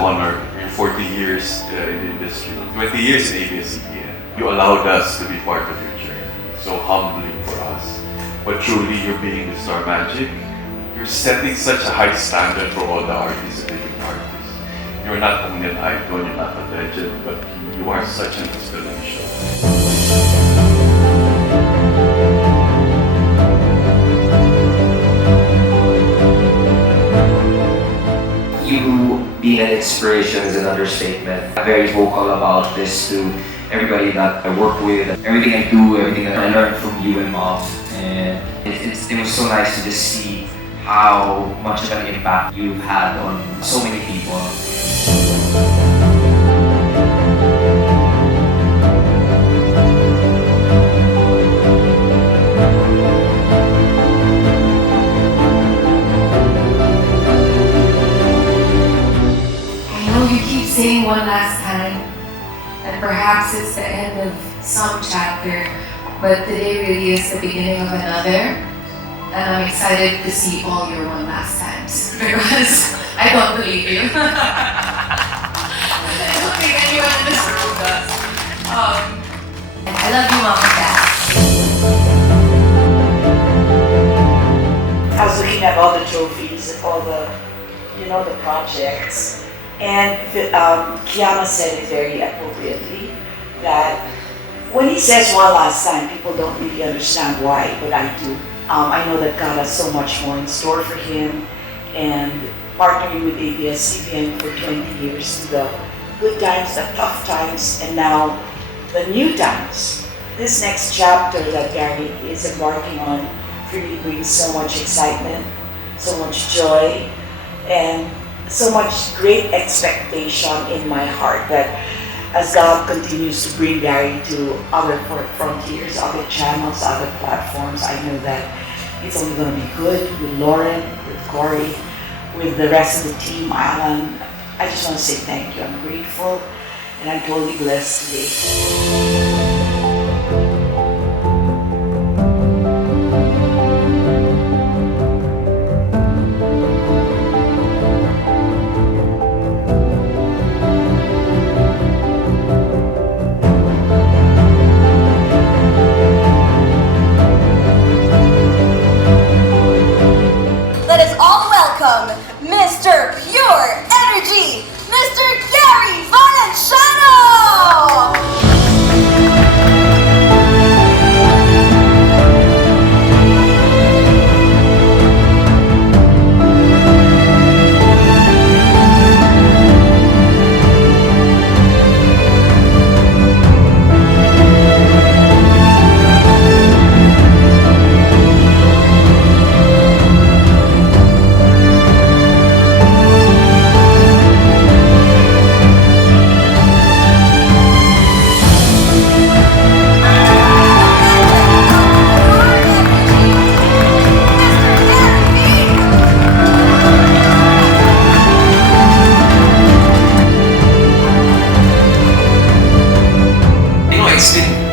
honor in 40 years in the industry, 20 years in ABS-CBN. You allowed us to be part of your journey. So humbling for us. But truly, you're being the Star Magic. You're setting such a high standard for all the artists and living artists. You're not only an icon, you're not a legend, but you are such an inspiration. You being an inspiration is an understatement. I'm very vocal about this to everybody that I work with, everything I do, everything that I learned from you and Mom. And it was so nice to just see how much of an impact you've had on so many people. You keep saying one last time, and perhaps it's the end of some chapter, but today really is the beginning of another. And I'm excited to see all your one last times because I don't believe you. I don't think anyone in this room does. I love you, Mom and Dad. I was looking at all the trophies, all the, the projects. And Kiana said it very appropriately that when he says one last time, people don't really understand why, but I do. I know that God has so much more in store for him, and partnering with ABS-CBN for 20 years, the good times, the tough times, and now the new times. This next chapter that Gary is embarking on really brings so much excitement, so much joy, and so much great expectation in my heart that as God continues to bring Gary to other frontiers, other channels, other platforms, I know that it's only going to be good with Lauren, with Corey, with the rest of the team, Alan. I just want to say thank you. I'm grateful and I'm totally blessed today. Mr. Pure Energy, Mr. Gary Valenciano!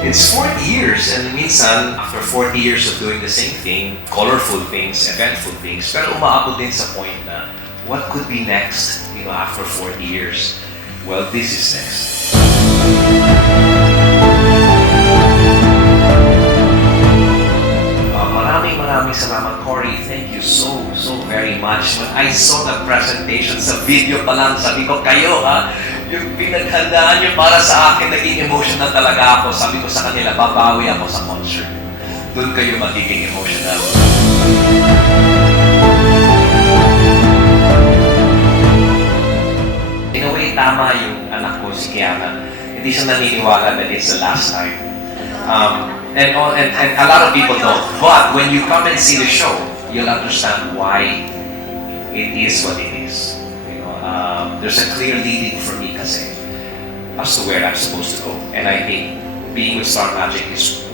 It's 40 years, and minsan, after 40 years of doing the same thing, colorful things, eventful things, pero umaabot din sa point na, what could be next, after 40 years? Well, this is next. Maraming salamat, Corey. Thank you so very much. When I saw the presentation sa video pa lang, sabi ko, kayo yung pinaghandaan nyo para sa akin, naging emotional talaga ako. Sabi ko sa kanila, babawi ako sa concert. Doon kayo magiging emotional. In a way, tama yung anak ko, si Kiana. Hindi siya naniniwala that it's the last time. And a lot of people don't. But when you come and see the show, you'll understand why it is what it is. There's a clear leading for me kasi as to where I'm supposed to go. And I think being with Star Magic is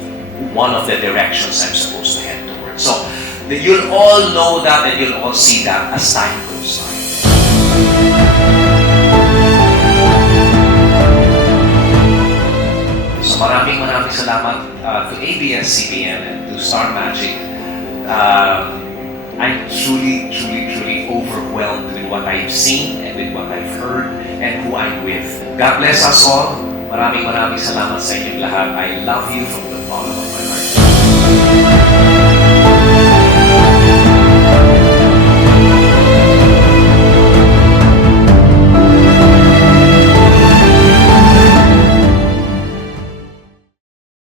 one of the directions I'm supposed to head towards. So you'll all know that and you'll all see that as time goes on. So maraming salamat to ABS-CBN and to Star Magic. I'm truly, truly, truly overwhelmed with what I've seen and with what I've heard and who I'm with. God bless us all. Maraming salamat sa inyong lahat. I love you from the bottom of my heart.